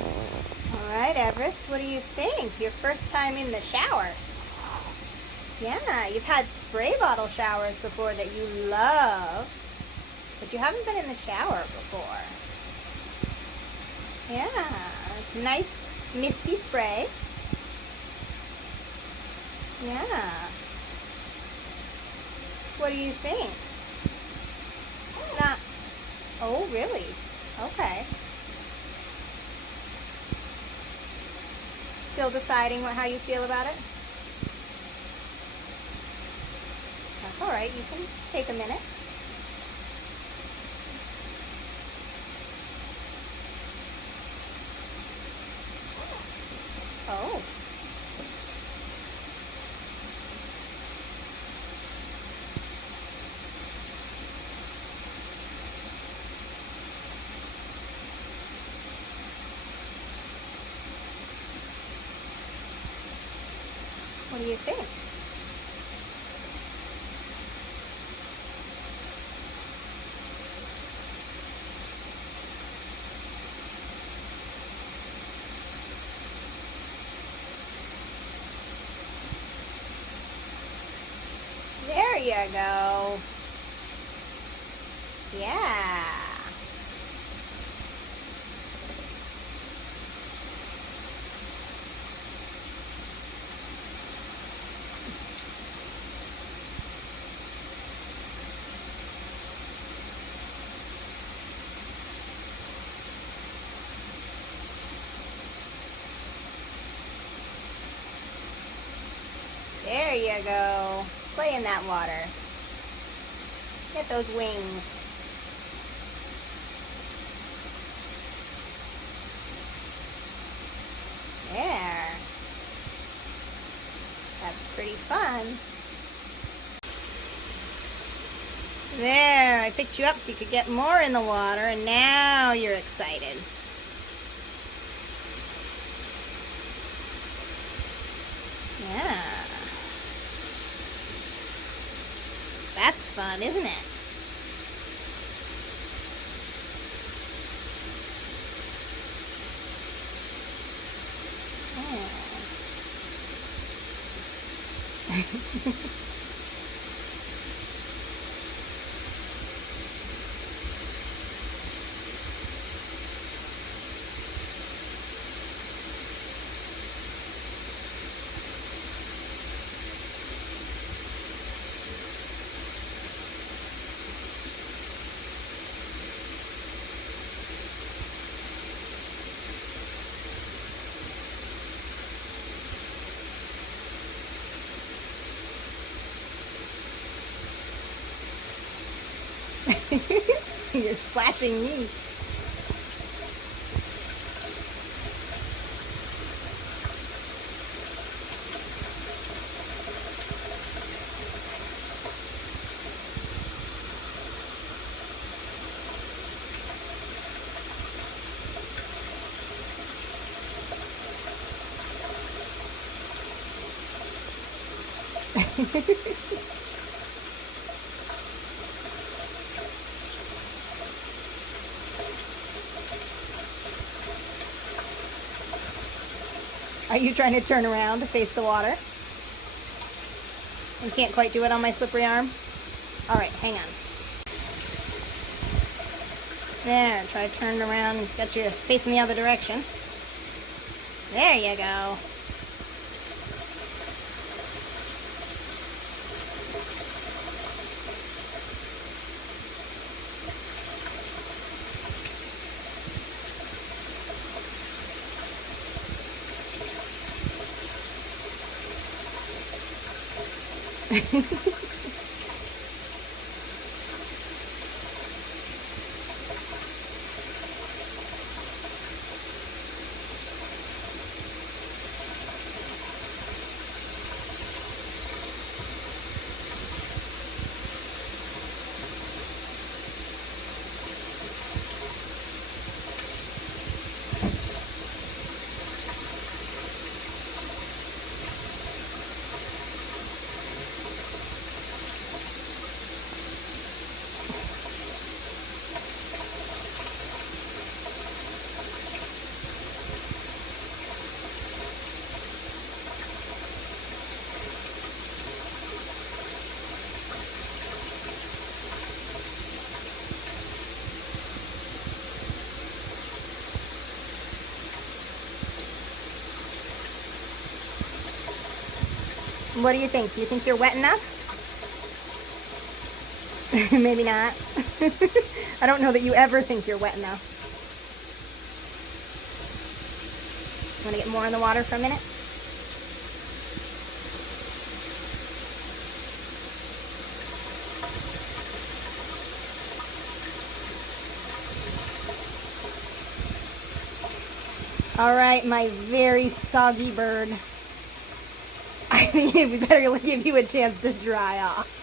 All right, Everest, what do you think? Your first time in the shower. Yeah, you've had spray bottle showers before that you love, but you haven't been in the shower before. Yeah, it's a nice misty spray. Yeah. What do you think? Not. Oh, really? Okay. Still deciding how you feel about it? That's all right. You can take a minute. Oh. What do you think? There you go. Yeah. There you go. Play in that water. Get those wings. There. That's pretty fun. There, I picked you up so you could get more in the water, and now you're excited. Yeah. That's fun, isn't it? Oh. You're splashing me. Are you trying to turn around to face the water? You can't quite do it on my slippery arm? All right, hang on. There, try to turn around and get you facing the other direction. There you go. What do you think? Do you think you're wet enough? Maybe not. I don't know that you ever think you're wet enough. Want to get more in the water for a minute? All right, my very soggy bird. I think we better give you a chance to dry off.